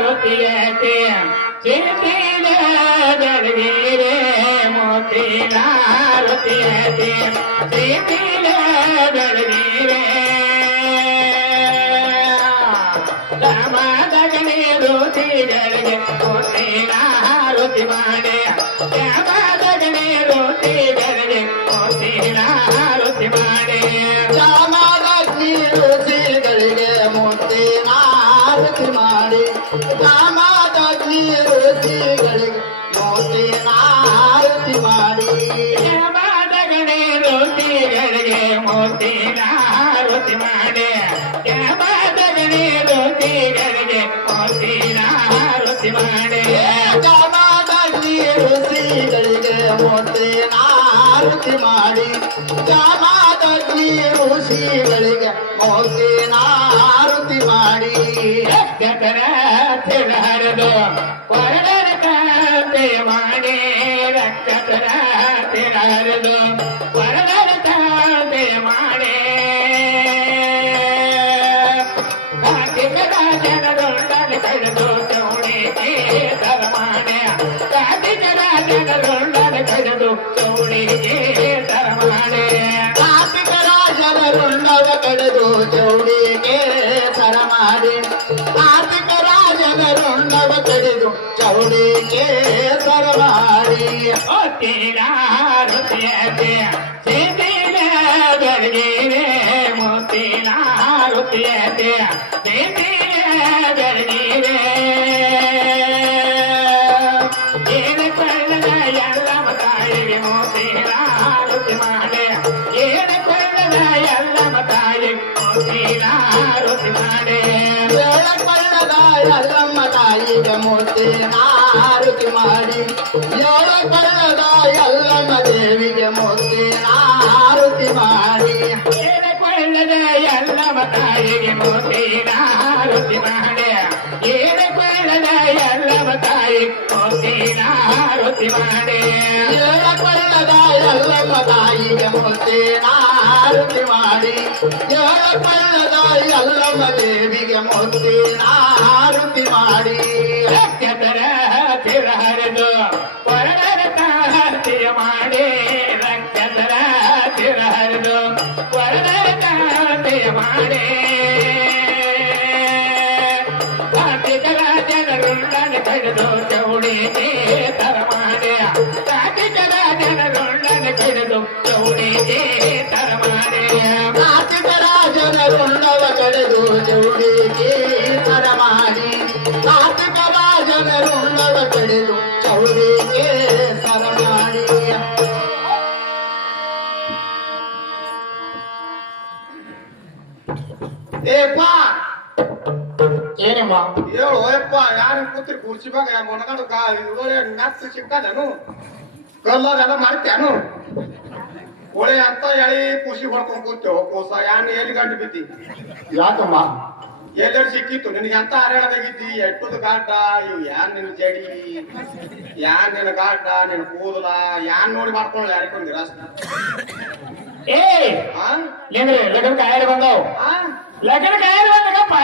ರುತಿಯತೆ ಚಿಂತಿನ ದರ್ವೀರೆ ಮೋತಿನ ರುತಿಯತೆ ಚಿಂತಿನ ದರ್ವೀರೆ ರಾಮದಗಣಿ ರುತಿಗಳಿಗೆ ಮೋತಿನ ರುತಿ ಮಾಡೆ ರಾಮದಗಣಿ ರುತಿಗಳಿಗೆ ಮೋತಿನ ರುತಿ ಮಾಡೆ ರಾಮದಗ್ನಿ ರುಚಿಗಳಿಗೆ ಮೋತಿನ ರುತಿ ಮಾಡಿ ರಾಮದಗ್ನಿ ರುಚಿಗಳಿಗೆ ಮೋತಿನ ರುತಿ ಮಾಡಿ ರಾಮದಗಣಿ ರುತಿಗಳಿಗೆ ಮೋತಿನ ರುತಿ ಮಾಡೆ ರಾಮದಗಣಿ ರುತಿಗಳಿಗೆ ಮೋತಿನ ರುತಿ ಮಾಡೆ ರಾಮದಗ್ನಿ ರುಚಿಗಳಿಗೆ ಮೋತಿನ ರುತಿ ಮಾಡಿ ರಾಮದಗ್ನಿ ಋಷಿಗಳಿಗೆ ಮೋತಿನ ರುತಿ ಮಾಡಿ ರಕ್ತಕರ ತಿರಹರದು ವರದರ ಕಾಂತೆಯ ಮಾಡಿ ರಕ್ತಕರ ತಿರಹರದು ವರದರ ಕಾಂತೆಯ ಮಾಡಿ ಕಾರ್ತಿಕ ರಾಜನದೊಂಡಲ್ಲಿ ಕಳೆದು ಚೌಡಿಗೆ ತರ ಮಾಡೆ ಕಾರ್ತಿಕ ರಾಜನದೊಂಡಲ್ಲಿ ಕಳೆದು ಚೌಡಿಗೆ ತರ ಮಾಡೆ ಕಾರ್ತಿಕ ರಾಜನ ರುಂಡವ ಕಳೆದು ಚೌಡಿಗೆ ಸರ ಮಾಡಿ ಕಾರ್ತಿಕ ರಾಜನ ರುಂಡವ ಕಳೆದು ಚೌಡಿಗೆ ಸರ ಮಾಡಿ ಮೋತಿನ ರುತಿಯತೆ ಚಿಂತಿನ ದರ್ಗೀರೆ ಮೋತಿನ ರುತಿಯತೆ ಚಿಂತಿನ ದರ್ಗೀರೆ ಏನ ಕೊಳ್ಳದ ಎಲ್ಲ ತಾಯಿಗೆ ಮೋತಿನ ರುತಿ ಮಾಡೆ ಏನ ಕೊಳ್ಳದ ಎಲ್ಲ ತಾಯಿ ಮೋತಿನ ರುತಿ ಮಾಡೆ ಏಳಕೊಳ್ಳದ ಎಲ್ಲಮ್ಮ ತಾಯಿಗೆ ಮೋತಿನ ರುತಿ ಮಾಡಿ ಏಳಕೊಳ್ಳದ ಎಲ್ಲಮ್ಮ ದೇವಿಗೆ ಮೋತಿನ ರುತಿ ಮಾಡಿ ಏಳಕೊಳ್ಳದ ಎಲ್ಲ ತಾಯಿಗೆ ಮೋತಿನ ರುತಿ ಮಾಡೆ ಏಳಕೊಳ್ಳದ ಎಲ್ಲ ತಾಯಿ ಮೋತಿನ ರುತಿ ಮಾಡೆ ಏಳಕೊಳ್ಳದ ಎಲ್ಲಮ್ಮ ತಾಯಿಗೆ ಮೋತಿನ ರುತಿ ಮಾಡಿ ಏಳಕೊಳ್ಳದ ಎಲ್ಲಮ್ಮ ದೇವಿಗೆ ಮೋತಿನ ರುತಿ ಮಾಡಿ ರಕ್ತತರ ತಿರಹರದು ವರದರ ಕಾಂತೆಯ ಮಾಡಿ ರಕ್ತತರ ತಿರಹರದು ವರದರ ಕಾಂತೆಯ ಮಾಡಿ ಕಾರ್ತಿಕ ರಾಜನರುಳ್ಳನ್ನು ಕಳೆದು ಚೌಡಿಗೆ ತರ ಮಾಡಿ ಕಾರ್ತಿಕ ರಾಜನರುಳ್ಳನ್ನು ಕಳೆದು ಚೌಡಿಗೆ ತರ ಮಾಡಿ ಕಾರ್ತಿಕ ರಾಜನ ರುಂಡವ ಕಳೆದು ಚೌಡಿಗೆ ಸರ ಮಾಡಿ ಕಾರ್ತಿಕ ರಾಜನ ರುಂಡವ ಕಳೆದು ಚೌಡಿಗೆ ಸರ ಮಾಡಿ ಏಪ್ಪ ಏನಮ್ಮ ಹೇಳು ಯಪ್ಪ ಯಾರು ಕೂತ್ರಿ ಕುರ್ಚಿ ಬಾಗ ಮೊಣಗಡು ನತ್ತು ಸಿಕ್ಕದನು ಕಲ್ಲದೆಲ್ಲ ಮಾಡ್ತೇನು ಒಳ್ಳೆ ಅಂತ ಎಳಿ ಖುಷಿ ಹೊಡ್ಕೊಂಡ್ ಕೂತೇವು ಕೋಸ ಯಾನ್ ಎಲ್ಲಿ ಗಂಟು ಬಿದ್ದಿ ಯಾಕಮ್ಮ ಎಲ್ಲರೂ ಸಿಕ್ಕಿತ್ತು ನಿನಗೆ ಅಂತ ಹರಳದಾಗಿದ್ದಿ ಎಟ್ಟದ ಗಾಟ ಇವು ಯಾನ್ ನಿನ್ ಜಡಿ ಯಾನ್ ನಿನ್ನ ಗಾಟ ನಿನ್ನ ಕೂದಲ ಯಾನ್ ನೋಡಿ ಮಾಡ್ಕೊಳ್ಳ ಯಾರಿಕೊಂಡಿ ರಸ್ತ ಏ ಏನ್ರಿ ಲಗ್ನ ಕಾಯರಿ ಬಂದವು ಲಗ್ನ ಕಾಯರಿ ಬಂದಗಪ್ಪ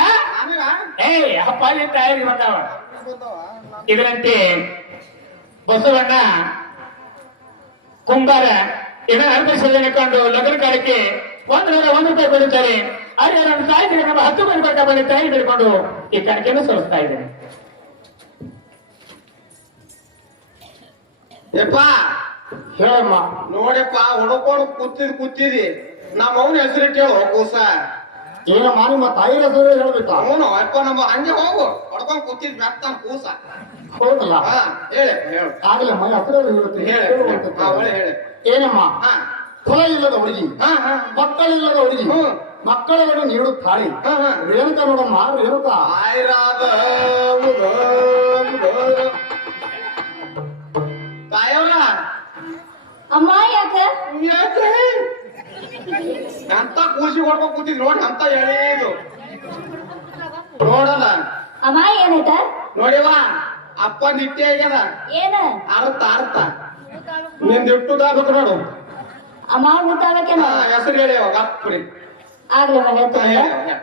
ಏ ಅಪ್ಪ ಅಲ್ಲಿ ತಯಾರಿ ಬಂದವ ಇದರಂತೆ ಬಸವಣ್ಣ ಕುಂಬಾರ ಇದನ್ನ ಅರ್ಪಿಸಲಿಕೊಂಡು ಲಗ್ನ ಕಾಲಕ್ಕೆ 1 ರೂಪಾಯಿ ಕೊಡುತ್ತಾರೆ ಆದರೆ ನನ್ನ ತಾಯಿ ನಮ್ಮ 10 ರೂಪಾಯಿ ಬಂದ ತಾಯಿ ಬಿಡ್ಕೊಂಡು ಈ ಕಾರ್ಯಕ್ರಮ ಸಲ್ಲಿಸ್ತಾ ಇದ್ದೇನೆ ಯಪ್ಪ ಹೇಳಮ್ಮ ನೋಡಪ್ಪ ಹುಡುಕೊಂಡು ಕೂತಿದಿ ನಮ್ಮ ಅವನ ಹೆಸರಿಟ್ಟು ಹೇಳು ಕೂಸ ಏನಮ್ಮ ನಿಮ್ಮ ತಾಯಿ ಹೆಸರು ಹೇಳ್ಬೇಕಾ ಅವನು ಅಪ್ಪ ನಮ್ಮ ಹಂಗೆ ಹೋಗು ಹೊಡ್ಕೊಂಡ್ ಕೂತಿದ್ ಬೆತ್ತನ್ ಕೂಸ ಹೌದಲ್ಲ ಹಾ ಹೇಳಿ ಹೇಳು ಆಗ್ಲಮ್ಮ ಹೆಸರು ಹೇಳುತ್ತೆ ಹೇಳಿ ಏನಮ್ಮ ಹಾ ಕುಲ ಇಲ್ಲದ ಹುಡುಗಿ ಹಾ ಹಾ ಮಕ್ಕಳಿಲ್ಲದ ಹುಡುಗಿ ಮಕ್ಕಳನ್ನು ನೀಡುತ್ತಾಳೆ ರೇಣುಕ ನೋಡಮ್ಮ ರೇಣುಕ ಆಯ್ರಾದ ತಾಯವ್ರ ಅಮ್ಮ ಯಾಕ ಯಾಕೆ ಅಂತ ಕೂಸಿ ಹೊಡ್ಕೊಂಡ್ ಕೂತಿದ್ ನೋಡಿ ಅಂತ ಎಳೆದು ನೋಡಲ್ಲ ಅಮ್ಮ ಏನಾಯ್ತ ನೋಡಿವ ಅಪ್ಪ ನಿಟ್ಟೆ ಆಗ್ಯದ ಏನ ಅರ್ಥ ಅರ್ಥ ನಿಂದ ಇಟ್ಟುದಾಗಬೇಕು ನೋಡು ಅಮ್ಮ ಊಟ ಆಗಕ್ಕೇನ ಹೆಸರು ಹೇಳಿ ಅವಾಗ ಅಪ್ಪಡಿ ಆಗ್ಲಿ ಹೇಳ್ತೀನಿ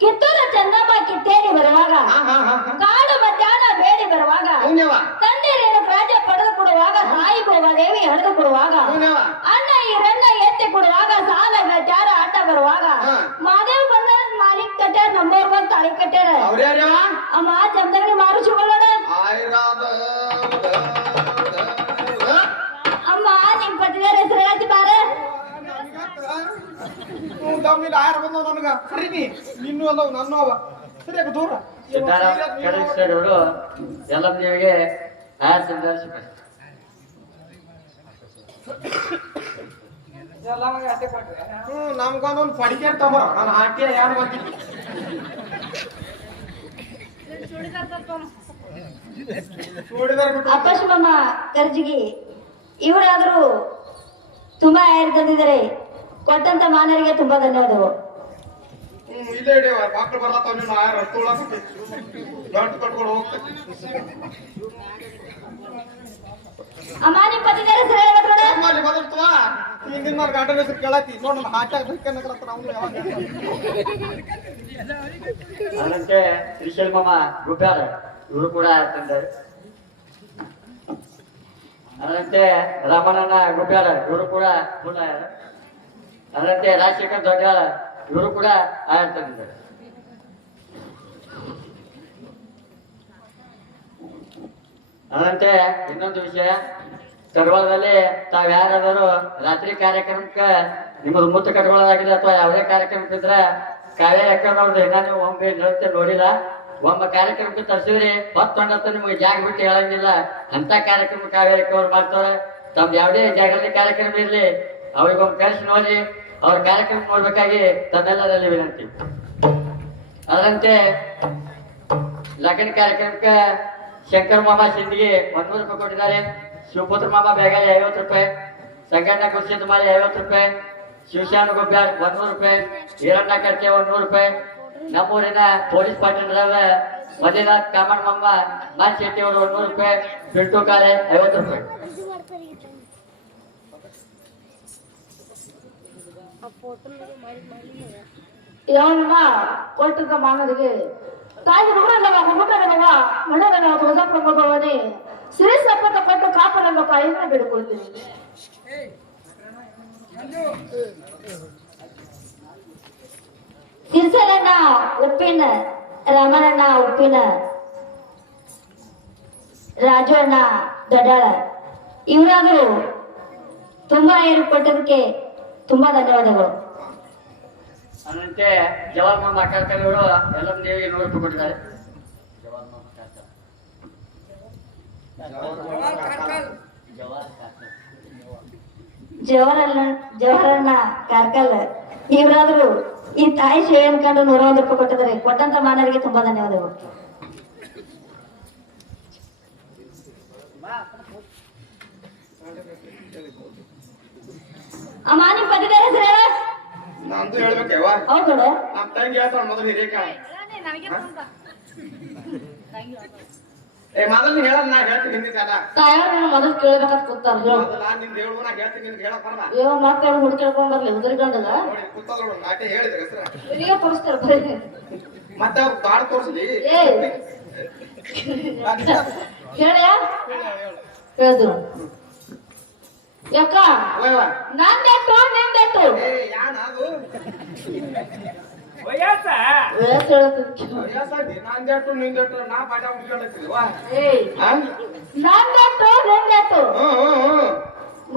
ಕಿತ್ತೂರ ಚೆನ್ನಮ್ಮ ಕಿತ್ತೇರಿ ಬರುವಾಗ ಹಾ ಹಾ ಹಾ ಹಾ ಕಾಡು ಮಧ್ಯಾಹ್ನ ಬೇಡಿ ಬರುವಾಗ ಅವನ್ಯವ ತಂದೆ ರೇಣುಕ ರಾಜ ಪಡೆದು ಕೊಡುವಾಗ ತಾಯಿ ದೇವಿ ಹಡೆದು ಕೊಡುವಾಗ ಅವನ್ಯವ ಅಣ್ಣ ಈರಣ್ಣ ಎತ್ತಿ ಕೊಡುವಾಗ ಸಾಲ ಚಾರ ಅಡ್ಡ ಬರುವಾಗ ಹಾ. ಮಾದೇವ್ ಬಂದ ಮಾಲಿಕ್ ಕಟ್ಟಾರ ನಂಬರ್ 1 ತಾಳಿ ಕಟ್ಟಾರ ಅವ್ರ್ಯಾರ್ಯವ ಅಮ್ಮ ಜಮದಗಡಿ ಮಾರುಚಿಕೊಳ್ಳೋಣ ಆಯ್ರಾದ ಅಮ್ಮ ನಿಮ್ ಪತಿದೇರ ಹೆಸರು ಹೇಳ್ತಿ ಬಾರ ದಮ್ಮಿಲ್ಲ ಆಯ್ರ ಬಂದವ ನನಗ ಸರಿನಿ ನಿನ್ನೂ ಅಲ್ಲವು ನನ್ನೂ ಅವ ಸರಿಯಾಗ ದೂರ ಸಿದ್ದಾರಾಮ್ ಕಡಲ್ ಸರ್ ಅವರು ಎಲ್ಲ ನೀವಿಗೆ ನಮ್ಗೊಂದೊಂದು ಪಡಿಕೆ ತಗೊಂಬ ನಾನು ಹಾಕಿ ಯಾರು ಬರ್ತೀನಿ ನೋಡಿದಾರ ಬಿಟ್ಟು ಅಪ್ಪಶಿವಮ್ಮ ಕರ್ಜಿಗಿ ಇವರಾದರೂ ತುಂಬಾ ಯಾರು ತಂದಿದ್ದಾರೆ ಕೊಟ್ಟಂತ ಮಾನವರಿಗೆ ತುಂಬಾ ಧನ್ಯವಾದಗಳು. ಇಲ್ಲೇ ಇಡೀ ಮಕ್ಳು ಬರ್ಲತ್ತಾವ ನೀನು ಆಯ್ರ ತುಳಕ ಗಂಟು ಕಟ್ಕೊಂಡು ಹೋಗ್ತೈತಿ ಅಮ್ಮ ನಿಮ್ ಪತಿದೇರ ಹೆಸರು ಹೇಳ್ಬೇಕ್ರಣ ಅಲ್ಲಿ ಬದಲ್ತವ ಈಗಿನ ನನ್ನ ಗಂಟನ ಹೆಸರು ಕೇಳತ್ತಿ ನೋಡ್ ನನ್ನ ಹಾಟ್ಯಾಗ ಬೇಕನ್ನಕಲತ್ತ ಅವ್ನು ಯಾವಾಗ ಅದರಂತೆ ತ್ರಿಶೂಲ್ ಮಾಮ ಗುಬ್ಬ್ಯಾರ ಇವರು ಕೂಡ ತಂದರು. ಅದರಂತೆ ರಮಣನ ಗುಬ್ಬ್ಯಾರ ಇವರು ಕೂಡ ಪುನಃ. ಅದರಂತೆ ರಾಜಶೇಖರ್ ದೊಡ್ಡಾಳ ಇವರು ಕೂಡ ಆಯರ್ ತಂದಿದ್ದಾರೆ. ಅದರಂತೆ ಇನ್ನೊಂದು ವಿಷಯ, ಕಡವಾಳದಲ್ಲಿ ತಾವ್ ಯಾರಾದರೂ ರಾತ್ರಿ ಕಾರ್ಯಕ್ರಮಕ್ಕೆ ನಿಮ್ಮದು ಮುತ್ತು ಕಟ್ಕೊಳ್ಳೋದಾಗಿದೆ ಅಥವಾ ಯಾವುದೇ ಕಾರ್ಯಕ್ರಮಕ್ಕಿದ್ರೆ ಕಾವೇರಿ ಅಕ್ಕನವ್ರದ್ದು ಇನ್ನ ನೀವು ಒಮ್ಮೆ ನೃತ್ಯ ನೋಡಿಲ್ಲ. ಒಮ್ಮೆ ಕಾರ್ಯಕ್ರಮಕ್ಕೆ ತರಿಸಿದ್ರಿ ಹೊತ್ತೊಂಡತ್ತು ನಿಮ್ಗೆ ಜಾಗ ಬಿಟ್ಟು ಹೇಳಂಗಿಲ್ಲ. ಅಂತ ಕಾರ್ಯಕ್ರಮ ಕಾವೇರಿ ಅಕ್ಕವ್ರು ಮಾಡ್ತಾರೆ. ತಮ್ದು ಯಾವುದೇ ಜಾಗದಲ್ಲಿ ಕಾರ್ಯಕ್ರಮ ಇರಲಿ ಅವ್ರಿಗೊಮ್ಮೆ ಕರೆಸಿ ನೋಡಿ ಅವ್ರ ಕಾರ್ಯಕ್ರಮ ನೋಡ್ಬೇಕಾಗಿ ತಮ್ಮೆಲ್ಲರಲ್ಲಿ ವಿನಂತಿ. ಅದರಂತೆ ಲಗ್ನ ಕಾರ್ಯಕ್ರಮಕ್ಕೆ ಶಂಕರ್ ಮಾಮ ಸಿಂಧಿಗೆ 100 ರೂಪಾಯಿ ಕೊಟ್ಟಿದ್ದಾರೆ. ಶಿವಪುತ್ರ ಮಾಮ ಬೇಗಲೆ 50 ರೂಪಾಯಿ, ಸಂಗಣ್ಣ ಕುರ್ಷಿದ್ ಮಾಲಿ 50 ರೂಪಾಯಿ, ಶಿವಶಾನ ಗೊಬ್ಬ್ಯಾರ್ 100 ರೂಪಾಯಿ, ಈರಣ್ಣ ಕರ್ಕೆ 100 ರೂಪಾಯಿ, ನಮ್ಮೂರಿನ ಪೊಲೀಸ್ ಪಾಟೀಲ್ ಮದಿನಾಥ್ ಕಾಮಣ್ಣ ಮಾಮ ಮಾನ್ ಶೆಟ್ಟಿ ಅವರು 100 ರೂಪಾಯಿ, ಬಿಟ್ಟು ಕಾಲೆ 50 ರೂಪಾಯಿ. ಇವನ್ನ ಕೊಟ್ಟಿದ್ದ ಮಾನವರಿಗೆ ತಾಯಿ ಹುಡುಗರಲ್ಲವ ಮಣ್ಣರಲ್ಲವ ಹೊಸಪ್ರಭುವನೇ ಸಿರಿ ಸಂಪತ್ತ ಕೊಟ್ಟು ಕಾಪಾಡಲು ತಾಯಿನ ಬೇಡಿಕೊಳ್ತೀನಿ. ಸಿರ್ಸಲಣ್ಣ ಉಪ್ಪಿನ, ರಮಣಣ್ಣ ಉಪ್ಪಿನ, ರಾಜು ಅಣ್ಣ ದೊಡ್ಡಾಳ ಇವರಾದರೂ ತುಂಬಾ ಏರು ಕೊಟ್ಟದಕ್ಕೆ ತುಂಬಾ ಧನ್ಯವಾದಗಳು. ಅದರಂತೆ ಜವಾಹರ್ ಮಾಮ ಕಾರ್ಕಳವರು ಎಲ್ಲ ದೇವಿಗೆ 100 ರೂಪಾಯಿ ಕೊಟ್ಟಿದ್ದಾರೆ. ಜವಹರಣ್ಣ ಕಾರ್ಕಲ್ ಇವರಾದರೂ ಈ ತಾಯಿ ಸೇವೆಯನ್ನು ಕಂಡು 101 ರೂಪಾಯಿ ಕೊಟ್ಟಿದ್ದಾರೆ. ಕೊಟ್ಟಂತ ಮಾನವರಿಗೆ ತುಂಬಾ ಧನ್ಯವಾದಗಳು. ಅಮ್ಮ ನಿಮ್ ಪತಿದೇರ ಹೆಸರು ಹೇಳ. ನಂದು ಹೇಳ್ಬೇಕೇವ ಹೌದು ನಮ್ಮ ತಂಗಿ ಹೇಳ್ತಾಳ ಮೊದಲು ಹಿರೇಕಾಳ ಮೊದಲು ನೀ ಹೇಳದ್ ನಾ ಹೇಳ್ತೀನಿ ಹಿಂದಿ ಕಾಲ ತಾಯವ್ರ ಮೊದಲು ಕೇಳ್ಬೇಕಂತ ಕೂತಾರ ಮೊದಲು ನಾನ್ ನಿಂದ ಹೇಳುವ ನಾ ಹೇಳ್ತೀನಿ ನಿನ್ಗೆ ಹೇಳಕ್ ಬರಲ್ಲ ಏನೋ ಮಕ್ಕಳು ಹುಡುಕಿಡ್ಕೊಂಡ್ ಬರ್ಲಿ ಉದುರಿಗಂಡದ ನೋಡಿ ಕೂತಲ್ಲ ನೋಡು ನಾಟೆ ಹೇಳಿದ್ರೆ ಹೆಸರ ಹಿರಿಯ ತೋರಿಸ್ತಾರ ಬರೀ ಮತ್ತೆ ಅವ್ರು ದಾಡ್ ತೋರಿಸ್ಲಿ ಏ ಹೇಳ್ಯಾ ಹೇಳ್ದು ಯಾಕ ಅಲ್ಲವ ನಂದೆಟ್ಟು ನಿಂದೆಟ್ಟು ಏ ಯಾನ ಅದು ವಯಸ್ಸು ವಯಸ್ಸಾಗಿ ನಂದೆಟ್ಟು ನಿಂದೆಟ್ಟು ನಾ ಪಾಠ ಹುಡ್ಕೊಳ್ಳಿಲ್ವಾ ಏಯ್ ನಂದೆಟ್ಟು ನಿಂದೆಟ್ಟು ಹ್ಮ್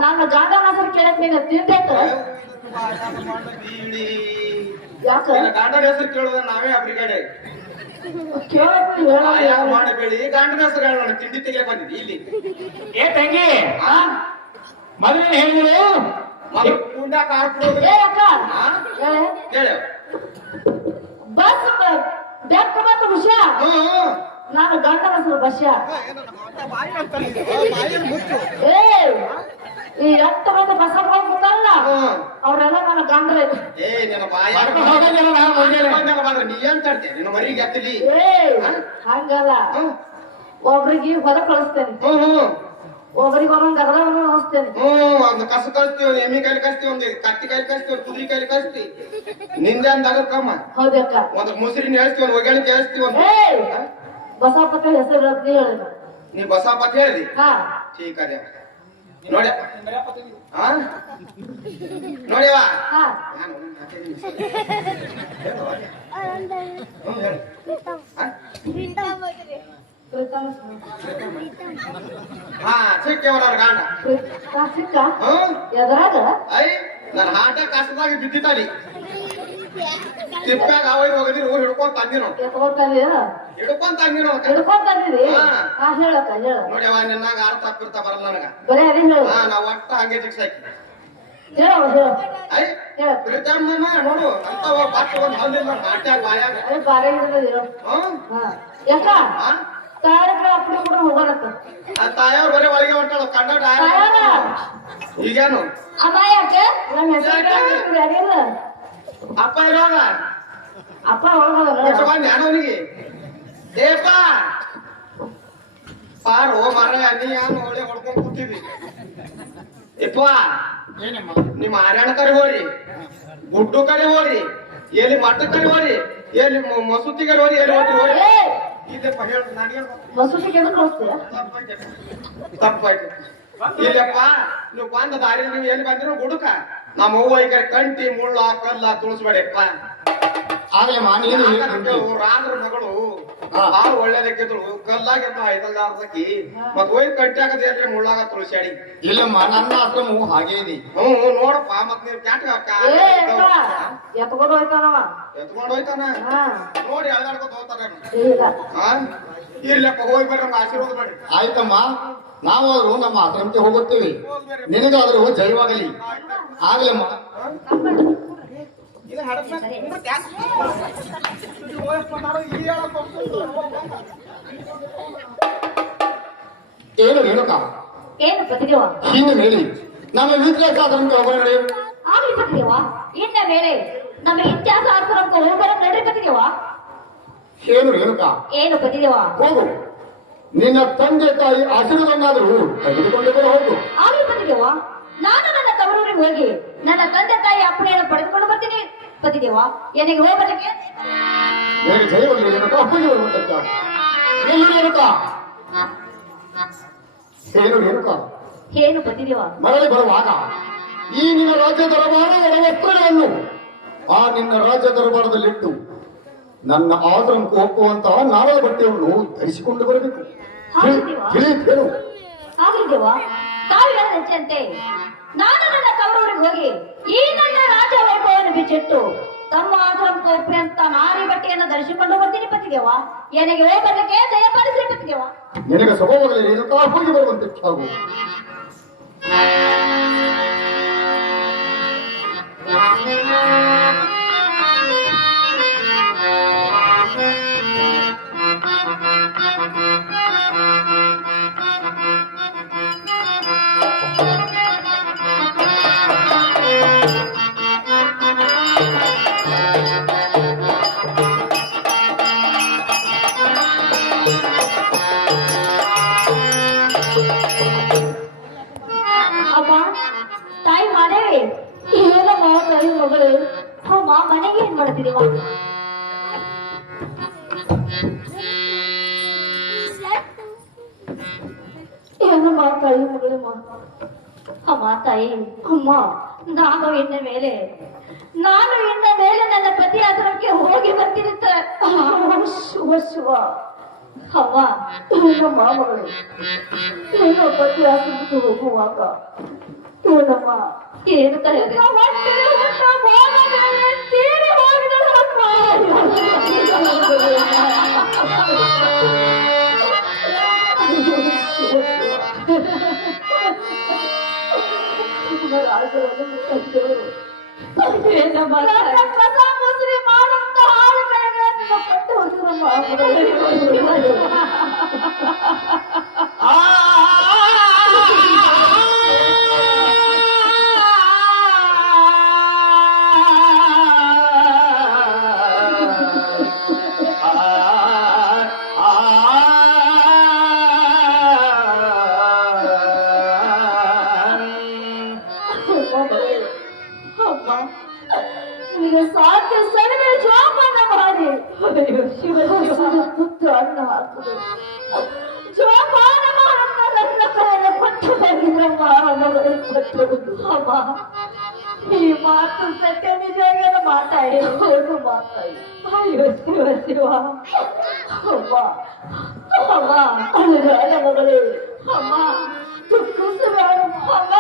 ನಾನು ಗಾಂಧ ಹೆಸರು ಕೇಳಕ್ ನೀನು ತಿಂದೆಟ್ಟು ಯಾಕ ಗಂಡನ ಹೆಸರು ಕೇಳೋದ ನಾವೇ ಅಬ್ರಿಗಡೆ ಕೇಳಕ್ ಮಾಡಬೇಡಿ ಗಂಡನ ಹೆಸರು ಹೇಳೋಣ ತಿಂಡಿ ತೆಗಿಯಕ್ ಬಂದಿದ್ದಿ ಇಲ್ಲಿ ಏ ತಂಗಿ ಮೊದಲೇ ಹೇಳಿದ್ರು ಮಗ ಪುಣ್ಯ ಕಾರ್ಪುರ ಏ ಅಕ್ಕ ಹೇಳ ಹೇಳು ಬಸ್ ಬೆಕ್ಕ ಮತ್ತು ವಿಷಯ ಹ್ಮ್ ನಾನು ಗಂಡ ಹೆಸರು ಬಸ್ಯ ಏ ಈ 8 ಮಂದಿ ಬಸ್ ಹೋಗ್ತಾರಲ್ಲ ಅವ್ರೆಲ್ಲ ನನ್ನ ಗಂಡ್ರೆ ಏ ನಿನ್ನ ಬಾಯ ಮಾಡ್ಕೊಂಡು ಹೋಗಂಗಿಲ್ಲ ನಾನು ಮುಂಜಾನೆ. ನೀ ಏನ್ ತಡ್ತೀಯ ನಿನ್ನ ಮರಿಗೆ ಎತ್ತಲಿ ಏ ಹಂಗಲ್ಲ ಒಬ್ರಿಗೆ ಹೊರ ಕಳಿಸ್ತೇನೆ ಒಬ್ಬರಿಗೆ ಒಂದೊಂದು ಅಗಲವನ್ನು ಅನಿಸ್ತೇನೆ. ಒಂದು ಕಸ ಕಳಿಸ್ತೀವಿ, ಒಂದು ಎಮ್ಮಿ ಕೈಲಿ ಕಳಿಸ್ತೀವಿ, ಒಂದು ಕತ್ತಿ ಕೈಲಿ ಕಳಿಸ್ತೀವಿ, ಒಂದು ಕುದುರೆ ಕೈಲಿ ಕಳಿಸ್ತೀವಿ. ನಿಂದೆ ಅಂತ ಕಮ್ಮ ಹೌದಕ್ಕ. ಒಂದು ಮುಸ್ರಿನ ಹೇಳ್ತೀವಿ, ಒಂದು ಒಗ್ಗರಣೆ ಹೇಳ್ತೀವಿ. ಒಂದು ಬಸಪ್ಪಕ್ಕ ಹೆಸರು ಹೇಳಿದ ನೀ ಬಸಪ್ಪತ್ ಹೇಳಿದಿ. ಹಾ ठीक है ನೋಡಿ ಹಾ ನೋಡಿವ ಹಾ ಹಾ ಸಿಕ್ಕವರ ಗಾಂಡ ಸಿಕ್ಕ ಎದ್ರಾಗ ಐ ನನ್ನ ಹಾಟ ಕಸದಾಗ ಬಿದ್ದಿದ್ದಾರಿ ತಿಪ್ಪಾಗ ಅವೈ ಹೋಗಿದ್ರಿ ಹಿಡ್ಕೊಂಡ್ ತಂದಿನೋ ಹಿಡ್ಕೊಂಡ್ ತಂದಿನೋ ಹಿಡ್ಕೊಂಡ್ ಬಂದಿರಿ. ಹಾ ಹೇಳಕ್ಕ ಹೇಳ. ನೋಡಿವ ನಿನ್ನಾಗ ಆರ ತಪ್ಪಿರ್ತಾ ಬರಲ್ಲ ನನಗ. ಬರೀ ಅದೇ ಹೇಳು. ಹಾ ನಾವ್ ಒಟ್ಟ ಹಂಗೆ ಜಿಕ್ಸಾಕಿ ಹೇಳ ಹೇಳ ಐ ಪ್ರೀತಮ್ಮ ನೋಡು ಅಂತ ಬಾಟ್ ಒಂದ್ ಹಲ್ದಿಲ್ಲ ಹಾಟ್ಯಾಗ ಬಾಯಾಗ. ಅದೇ ಬಾರೆ ಹಿಡಿದ ಹೇಳು. ಹಾ ಯಾಕ ತಾಯಿಗಳ ಅಪ್ಪನ ಕೂಡ ಹೋಗೋಣತ್ತ. ಆ ತಾಯವ್ರು ಬರೀ ಒಳಗೆ ಹೊಂಟಾಳ ಕನ್ನಡ ಈಗೇನು ಅಮ್ಮ ಯಾಕೆ ನಮ್ಮ ಹೆಸರು ಯಾರಿಲ್ಲ ಅಪ್ಪ ಇರೋದ ಅಪ್ಪ ಹೋಗೋದ ಜ್ಞಾನವನಿಗೆ ಏಪ ಪಾರು ಮರ ನೀ ಯಾನು ಒಳ್ಳೆ ಹೊಡ್ಕೊಂಡ್ ಕೂತಿದ್ವಿ. ಯಪ್ಪ ನಿಮ್ಮ ಹರ್ಯಾಣ ಕಡೆ ಹೋರಿ, ಗುಡ್ಡು ಕಡೆ ಹೋರಿ, ಎಲ್ಲಿ ಮಠ ಕಡೆ ಹೋರಿ, ಎಲ್ಲಿ ಮಸೂತಿ ಕಡೆ ಹೋರಿ, ಎಲ್ಲಿ ಹೋಗಿ ಹೋರಿ. ಇಲ್ಲಪ್ಪ ಹೇಳ ನನಗೆ ಮಸೂತಿ ಕೆಡಕ್ ಹೋಗ್ತೀಯ. ತಪ್ಪಾಯ್ತು. ಇಲ್ಲಪ್ಪ ನೀವು ಬಂದ ದಾರಿ ನೀವು ಎಲ್ಲಿ ಬಂದಿರೋ ಗುಡುಕ ನಮ್ಮ ಹೂವ ಈಗ ಕಂಟಿ ಮುಳ್ಳ ಕಲ್ಲ ತುಳಿಸ್ಬೇಡಪ್ಪ. ರಾದ್ರ ಮಗಳು ಬಾಳ ಒಳ್ಳೇದಕ್ಕಿದ್ರು ಕಲ್ಲಾಗಿರ್ತ ಐದಲ್ಲಾರ್ದಕ್ಕಿ ಮತ್ ಒಯ್ದು ಕಟ್ಟಿ ಹಾಕದ ಏನ್ರಿ ಮುಳ್ಳಾಗ ತುಳಸ್ಯಾಡಿ. ಇಲ್ಲಮ್ಮ ನನ್ನ ಆಶ್ರಮವು ಹಾಗೆ ಇದೆ. ನೋಡಪ್ಪ ಮತ್ ನೀವ್ ಕ್ಯಾಟ್ ಎತ್ಕೊಂಡು ಹೋಯ್ತಾನವ ಎತ್ಕೊಂಡ್ ಹೋಯ್ತಾನ ನೋಡಿ ಅಳ್ದಾಡ್ಕೊತ ಹೋಗ್ತಾರ. ಇರ್ಲಪ್ಪ ಹೋಗಿ ಬರ್ರಿ ನಮ್ಗೆ ಆಶೀರ್ವಾದ ಮಾಡಿ. ಆಯ್ತಮ್ಮ, ನಾವಾದ್ರೂ ನಮ್ಮ ಆಶ್ರಮಕ್ಕೆ ಹೋಗುತ್ತೇವೆ, ನಿನಗಾದ್ರೂ ಜಯವಾಗಲಿ. ಆಗ್ಲಮ್ಮ ಏನು ಹೇಳುಕ ಏನು ಪತಿದೇವ ಇನ್ನು ಮೇಲೆ ನಮ್ಮ ವಿದ್ಯಾಸಾಧನಕ್ಕೆ ಹೋಗೋಣ. ಆಗ್ಲಿ ಪತಿದೇವ, ಇನ್ನ ಮೇಲೆ ನಮ್ಮ ಇತಿಹಾಸ ಆಶ್ರಮಕ್ಕೆ ಹೋಗೋಣ ನಡ್ರಿ ಪತಿದೇವ. ಏನು ಹೇಳುಕ ಏನು ಪತಿದೇವ ಹೋಗು, ನಿನ್ನ ತಂದೆ ತಾಯಿ ಆಶೀರ್ವಾದನ್ನಾದರೂ ತೆಗೆದುಕೊಂಡು ಹೋಗು. ಆಗ್ಲಿ ಪತಿದೇವ, ನಾನು ನನ್ನ ತವರೂರಿಗೆ ಹೋಗಿ ನನ್ನ ತಂದೆ ತಾಯಿ ಅಪ್ಪಣೆಯನ್ನು ಪಡೆದುಕೊಂಡು ಬರ್ತೀನಿ ಪತಿದೇವ. ಏನಿಗೆ ಹೋಗ್ಬರ್ಲಿಕ್ಕೆ ನಿನಗೆ ಜಯವಾಗಲಿ ಹೇಳುಕ ಅಪ್ಪಗೆ ಬರುವಂತ ಏನು ಹೇಳುಕ ಏನು ಹೇಳುಕ ಏನು ಪತಿದೇವ ಮರಳಿ ಬರುವಾಗ ಈ ನಿನ್ನ ರಾಜ್ಯ ದರಬಾರ ಒಳವಸ್ತ್ರಗಳನ್ನು ಆ ನಿನ್ನ ರಾಜ್ಯ ದರಬಾರದಲ್ಲಿಟ್ಟು ನನ್ನ ಆಶ್ರಮಕ್ಕೆ ಒಪ್ಪುವಂತಹ ನಾರದ ಬಟ್ಟೆಯನ್ನು ಧರಿಸಿಕೊಂಡು ಬರಬೇಕು. ತಿಳಿಯುತ್ತೇನು? ಆಗ್ಲಿದೇವ, ತಾವು ಹೇಳದಂತೆ ನಾನು ನನ್ನ ತವರೂರಿಗೆ ಹೋಗಿ ಈ ನನ್ನ ರಾಜ ವೈಭವವನ್ನು ಬಿಚ್ಚಿಟ್ಟು ತಮ್ಮ ಆಶ್ರಮಕ್ಕೆ ಒಪ್ಪಿ ಅಂತ ನಾರಿ ಬಟ್ಟೆಯನ್ನು ಧರಿಸಿಕೊಂಡು ಬರ್ತೀನಿ ಪತಿದೇವ. ಏನಿಗೆ ಹೋಗ್ಬರ್ಲಿಕ್ಕೆ ದಯಪಾಲಿಸಿ ಪತಿದೇವ. ನಿನಗೆ ಸ್ವಭಾವಗಳಲ್ಲಿ ಏನಕ್ಕಾ ಹೋಗಿ ಬರುವಂತೆ ಆಗು. ಅಮ್ಮ, ತಾಯಿ ಮಾದೇವಿ, ಏನಮ್ಮ ತಾಯಿ ಮಗಳು ಅಮ್ಮ ಮನೆಗೆ ಏನ್ ಮಾಡ್ತಿದೀವ? ಏನಮ್ಮ ತಾಯಿ ಮಗಳಮ್ಮ? ಅಮ್ಮ ತಾಯಿ, ಅಮ್ಮ ನಾನು ಇನ್ನ ಮೇಲೆ ನನ್ನ ಪತಿ ಆಶ್ರಮಕ್ಕೆ ಹೋಗಿ ಬರ್ತೀನಿ ಶಿವ ಶಿವ. ಅಮ್ಮ ಏನಮ್ಮ ಮಗಳು, ನಿನ್ನ ಪತಿ ಆಶ್ರಮಕ್ಕೆ ಹೋಗುವಾಗ ಏನಮ್ಮ ಏನು ಕರೆಯೋದು? ಶಿವ ತುತ್ತು ಅನ್ನ ಹಾಕುದು ಜೋಪಾನ ಮಾಡುತ್ತ ನನ್ನ ಕೈಯನ್ನು ಕೊಟ್ಟು ಹೋಗಿದ್ರಮ್ಮ ಮಗಳೇ ಕೊಟ್ಟು ಅಮ್ಮ ಈ ಮಾತು ಸತ್ಯ ನಿಜವಾದ ಮಾತಾಡಿ ಹೋಗು ಮಾತಾಡಿ ಅಯ್ಯೋ ಶಿವ ಶಿವ ಅಮ್ಮ ಅಮ್ಮ ಅಳುಗಾಲ ಮಗಳೇ ಅಮ್ಮ ದುಃಖಿಸಬೇಡ ಅಮ್ಮ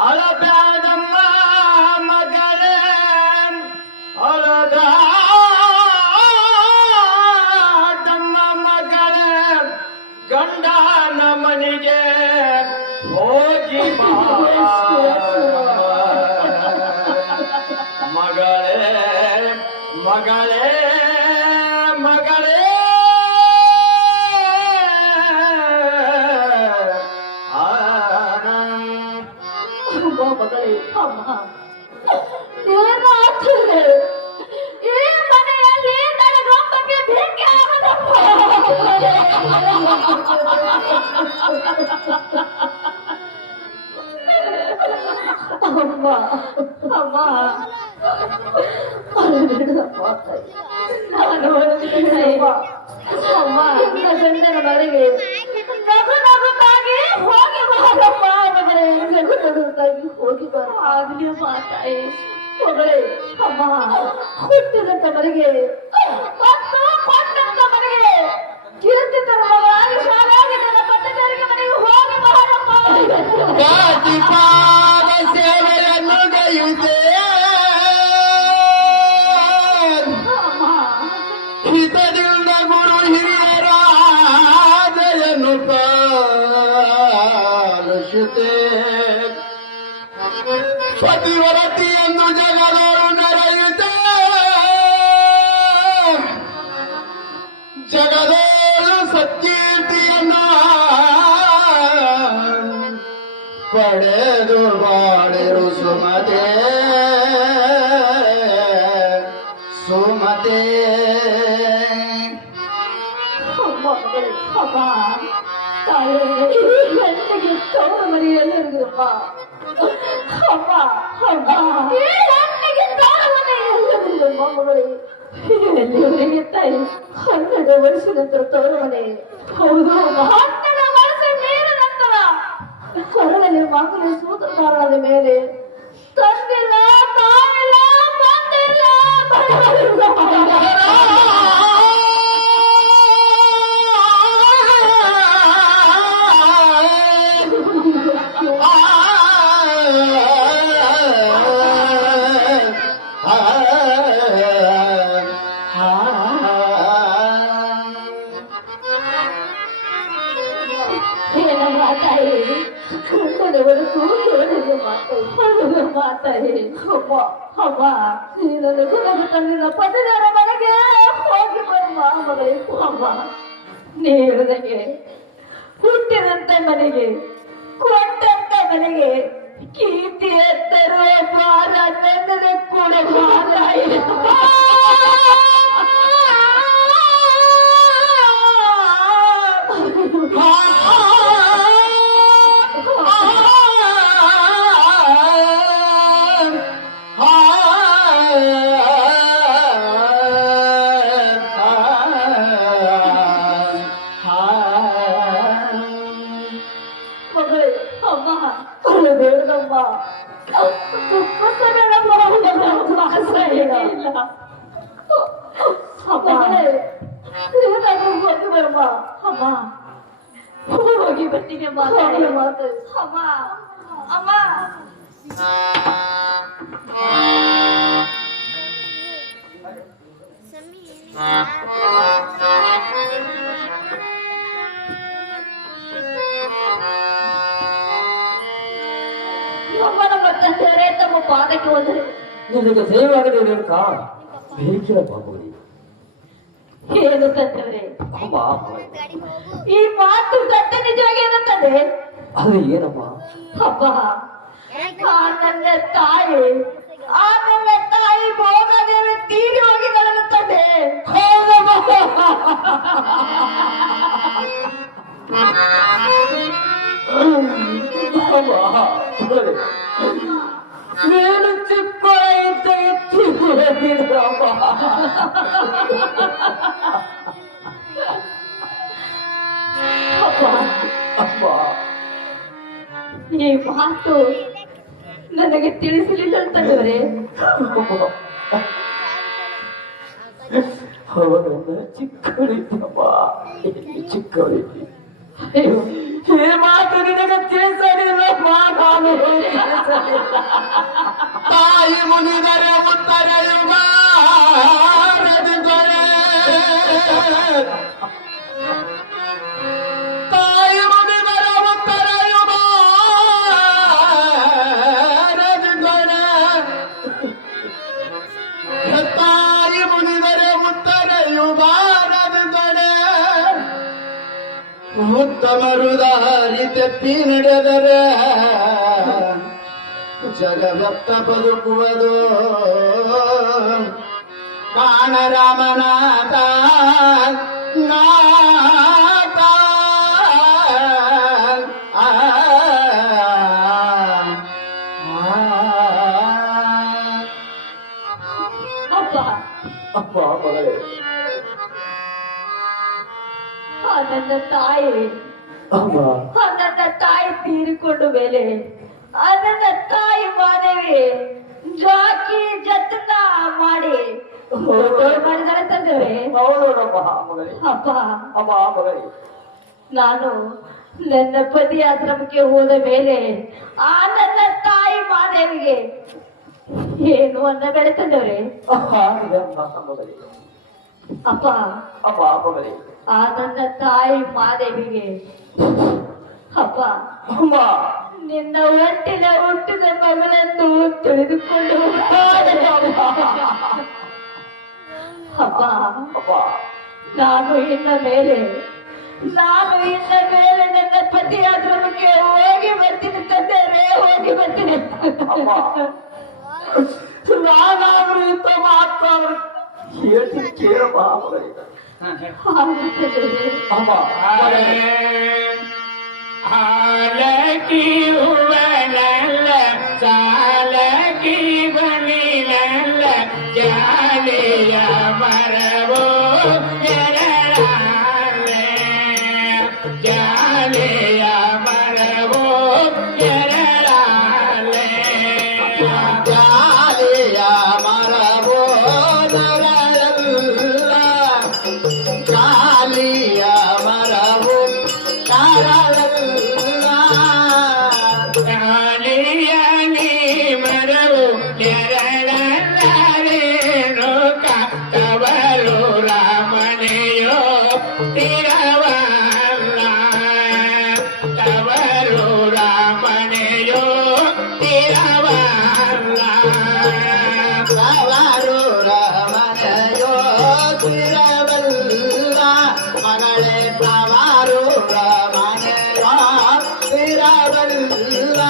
ಅಳಬ್ಯಾಡಮ್ಮ ಮಗಳೇ ಅಳದಾಡಮ್ಮ ಮಗಳೇ ಗಂಡನ ಮನೆಗೆ ಹೋಗಿ ಬಾ ಮಗಳೇ ಮಗಳೇ ಮಗಳೇ ಅಮ್ಮ ಮಗಳೇ ಅಮ್ಮ ಏನಾಗ್ತದೆ ಈ ಮನೆಯಲ್ಲಿ ನನಗೊಬ್ಬಕ್ಕೆ ಬೆಂಕಿ ಆಗದಪ್ಪ ಅಮ್ಮ ಅಮ್ಮ ಅಳಬೇಡಪ್ಪ ತಾಯಿ. ನಾನು ಅಳ್ತಿದ್ದೇನಮ್ಮ. ಅಮ್ಮ ನನ್ನ ಗಂಡನ ಮನೆಗೆ ನಗು ನಗುತ್ತಾಗಿ ಹೋಗಿ ಬಾರಮ್ಮ ಮಗಳೇ ನಗು ನಗುತ್ತಾಗಿ ಹೋಗಿ ಬಾರ ಆಗಲಿ ಮಾತಾಯಿ ಮಗಳೇ ಅಮ್ಮ ಹುಟ್ಟಿದಂತ ಮನೆಗೆ ಮತ್ತು ಕೊಟ್ಟಂತ ಮನೆಗೆ ಕೀರ್ತಿ ತರವಾಗಿ ಶಾಲೆಯಾಗಿ ನನ್ನ ಪಟ್ಟದಾರಿಗೆ ಮನೆಗೆ ಹೋಗಿ ಬಾರಮ್ಮ ಪಾದ ಸೇವೆಯನ್ನು ಗೈಯುತ್ತೆ ಅಮ್ಮ ಹಿತದಿಂದ ಗುರು ಹಿರಿಯರ ಆದಯನು ಪಾಲಿಸುತ್ತೆ ಪತಿವರತಿಯನ್ನು ಜಗದೋರು ನಡೆಯುತ್ತೆ ಜಗದೋರು ಸತ್ಕೀರ್ತಿಯನ್ನು ಪಡೆದು ಬಾಳಿರು ಸುಮತೆ ಸುಮತೆ ಅಮ್ಮ ಮಗಳೇ ಅಮ್ಮ ತಾಯಿ ಗಂಟೆಗೆ ತವರ ಮನೆ ಎಲ್ಲರಿಗಮ್ಮ ಅಮ್ಮ ಅಮ್ಮ ಈ ಗಂಟೆಗೆ ತವರ ಮನೆ ಎಲ್ಲರಿಗಮ್ಮ ಮಗಳೇ ಎಲ್ಲಿವರೆಗೆ ತಾಯಿ 12 ವರ್ಷದ ನಂತರ ತವರ ಮನೆ ಹೌದು 12 ವರ್ಷ ಮೀರಿದ ನಂತರ ಕೊರಳಲ್ಲಿ ಮಗನ ಸೂತ್ರಧಾರವಾದ ಮೇಲೆ ತಂದಿಲ್ಲ ತಾನಿಲ್ಲ ಬಂದಿಲ್ಲ ಏನಮ್ಮ ತಾಯಿ ಕಣ್ಣದವರೆಗೂ ಕೇಳಿದ ಮಾತಾಯಿ ಅಮ್ಮ ಅಮ್ಮ ನೀನನ್ನು ಗುಣಗುತ್ತ ನಿನ್ನ ಪತಿದಾರ ಮನೆಗೆ ಹೋಗಿ ಬರಮ್ಮ ಮಗಳೇ ಅಮ್ಮ ನೀ ಹೇಳಿದಂಗೆ ಹುಟ್ಟಿದಂತ ಮನೆಗೆ ಕೊಟ್ಟಂತ ಮನೆಗೆ ಕೀರ್ತಿ ಎತ್ತರೋ ಬಾರ ನನ್ನದ ಕೂಡ ಮಾತಾಯಿ ಮಗಳೇ ಅಮ್ಮ ಅಳಬೇಡಮ್ಮ ದುಃಖಿಸಬೇಡಮ್ಮ ಇಲ್ಲ ಮಗಳೇ ಏನಾದ್ರೂ ಹೋಗಿ ಬರಮ್ಮ ಅಮ್ಮ ಹೋಗಿ ಬರ್ತೀನಿ ಮಾತಾಡಿ ಮಾತು ಅಮ್ಮ ಅಮ್ಮ ಅಮ್ಮನ ತಂದೆಯವರೇ ತಮ್ಮ ಪಾದಕ್ಕೆ ಹೋದರೆ ನಿನಗೆ ದಯವಾಗದೆ ರೇಣುಕ ಬೇಕಿರ ಬಾಬುರಿ ಏನು ತಂದೆಯವರೇ ಅಮ್ಮ ಈ ಮಾತು ಸತ್ಯ ನಿಜವಾಗಿ ಏನಂತಂದ್ರೆ ಅದು ಏನಮ್ಮ ಅಪ್ಪ ನನ್ನ ತಾಯಿ ನನ್ನ ತಾಯಿ ಭೋಗದೇವಿ ತೀರಿ ಹೋಗಿದ್ದಾಳಂತಂದೆ ಅಮ್ಮ ನನಗೆ ತಿಳಿಸಲಿಲ್ಲ ಅಂತಂದವರೇ. ಅವರನ್ನ ಚಿಕ್ಕವಳಿದ್ದಮ್ಮ, ಚಿಕ್ಕವಳಿದ್ದಿ. ಈ ಮಾತು ನಿನಗೆ ತಿಳಿಸಲಿಲ್ಲ ನಾನು. ತಾಯಿ ಮುನಿದರೆ ಉತ್ತರೆಯುವ ತಾಯಿ ಮುನಿದರೆ ಉತ್ತರೆಯುವ ತಾಯಿ ಮುನಿದರೆ ಉತ್ತರೆಯುವ ಉತ್ತಮರು ದಾರಿ ತಪ್ಪಿ ನಡೆದರೆ ಜಗವತ್ತ ಬದುಕುವುದು. ಕಾಣ ರಾಮನಾಥ ನಾಥ ಅಪ್ಪ, ಅಪ್ಪ ಮಗಳೇ, ನನ್ನ ತಾಯಿ ಅಮ್ಮ ನನ್ನ ತಾಯಿ ತೀರಿಕೊಂಡು ಮೇಲೆ ನನ್ನ ತಾಯಿ ಮಾನವಿ ಜಾಕಿ ಜತನ ಮಾಡಿ ಮಾಡಿದಾಳೆ ತಂದವರೇ. ಹೌದಮ್ಮ ಮಗಳೇ, ಅಪ್ಪ, ಅಮ್ಮ ಮಗಳೇ, ನಾನು ನನ್ನ ಪತಿ ಆಶ್ರಮಕ್ಕೆ ಹೋದ ಮೇಲೆ ಆ ನನ್ನ ತಾಯಿ ಮಾದೇವಿಗೆ ಏನು ಅನ್ನ ಬೆಳೆತಂದವ್ರೆ. ಅಮ್ಮ ಮಗಳೇ, ಅಪ್ಪ, ಅಮ್ಮ ಮಗಳೇ, ಆ ನನ್ನ ತಾಯಿ ಮಾದೇವಿಗೆ ಅಪ್ಪ ಅಮ್ಮ ನಿನ್ನ ಹೊಟ್ಟಿನ ಹುಟ್ಟಿದ ಮಗನನ್ನು ತಿಳಿದುಕೊಂಡು ಹೋದರೆ ಅಪ್ಪ, ಅಪ್ಪ ನಾನು ಇನ್ನ ಮೇಲೆ ನನ್ನ ಪತಿ ಆಶ್ರಮಕ್ಕೆ ಹೋಗಿ ಬರ್ತೀನಿ ತಂದೆ, ಹೋಗಿ ಬರ್ತೀನಿ. ಅಮ್ಮ ನಾನಾದ್ರೂ ಇಂಥ ಮಾತಾಡ್ರು ಹೇಳ್ತೀನಿ ಕೇಳಮ್ಮ ಮಗಳೇ. ಅಮ್ಮ ಹಾಲಕಿ ಹೂವನಲ್ಲ ಸಾಲಕಿ ಬಲಿನಲ್ಲ ಜಾಲಿಯ ಮರವೋ ಎರಡಾಲೆ ಜಾಲಿಯ ಮರವೋ ಎರಡಾಲೆ ಜಾಲಿಯ ಮರವೋ ನರಳಲ್ಲ ಜಾಲಿಯ ಮರವು ನರಳಲ್ಲ ಜಾಲಿಯ ನೀ ಮರವು ಎರಡಲ್ಲಾರೇನು ಕವಲು ರಾಮನೆಯೋ ತಿರವಲ್ಲ ಕವಲು ರಾಮನೆಯೋ ತಿರವಲ್ಲ ಸವಾರು ರಮನೆಯೋ ತಿರವಲ್ಲ ಮಗಳೇ ಸವಾರು ರಮನೆಯೋ ತಿರವಲ್ಲ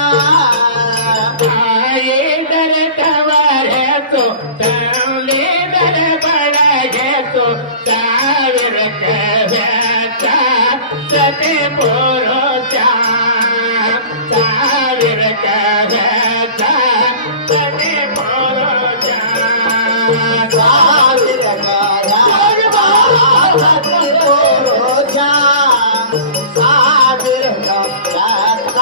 ತಾಯಿದರೆ ತವರೆತು ತಂದೆದರೆ ಬಡಗೆತು ಸಾವಿರ ಕವ್ಯಾಚ ಸತಿ ಪುರುಷ ಸಾವಿರ ಕವ್ಯಾಚ ಸತಿ ಪುರುಷ ಸಾವಿರ ಕಾಯ ಸತಿ ಪುರುಷ ಸಾವಿರ ಕಾಯ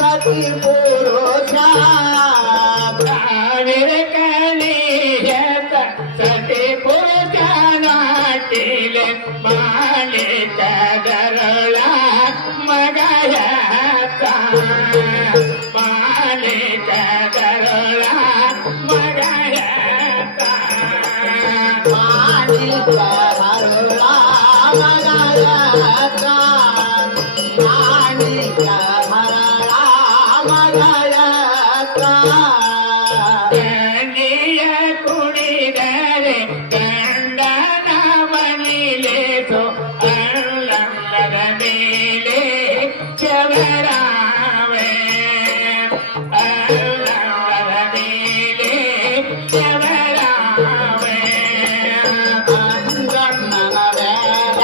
ಸತಿ ಪುರುಷ ಸಾವಿರ ಕಲಿಯತ ಸತಿ ಪುರುಷ ನಾಟಿಲೆ ಮಾಲಿಕದರಳ ಮಗಯತ ಮಾಲಿಕದರಳ ಮಗಯತ ಮಾಣಿಕ ಮರುಳ ಮಗಯತ ಮಾಣಿಕ ಮರಳ ಮಗಯತ ಕಣ್ಣಿಯ ಕುಡಿದರೆ ಗಂಡನ ಮನಿಲೇಸು ಅಲ್ಲದ ಮೇಲೆ ಚವರಾವೆ ಅಲ್ಲದ ಮೇಲೆ ಚವರಾವೆ ಅಂಜಣ್ಣನ ಬೇಡ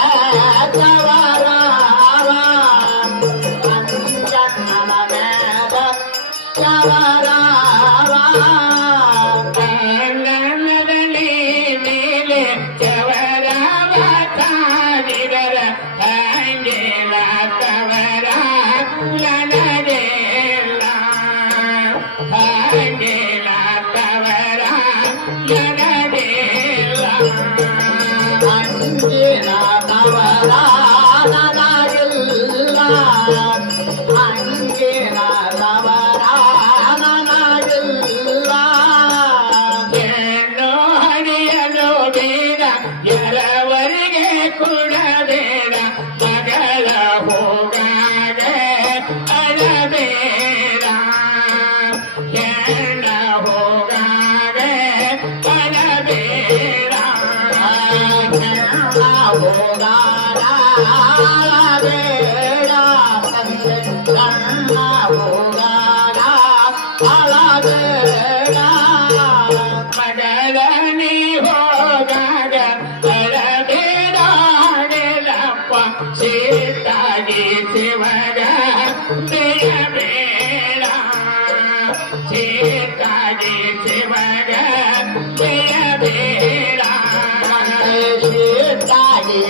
ಚವರಾವ ಅಂಜಣ್ಣನ ಬೇಡ ಚವರಾವ ಕಲ್ಲದಲ್ಲಿ ಮೇಲೆ ಚವರಾವ ತಾನಿದರ ಹಂಗೆಲ ತವರ ನನಗೆಲ್ಲ ಚೇಕಾಗಿ ಶಿವಗ ಜಯ ಬೇಡ ಶ್ರೀತಾಗಿ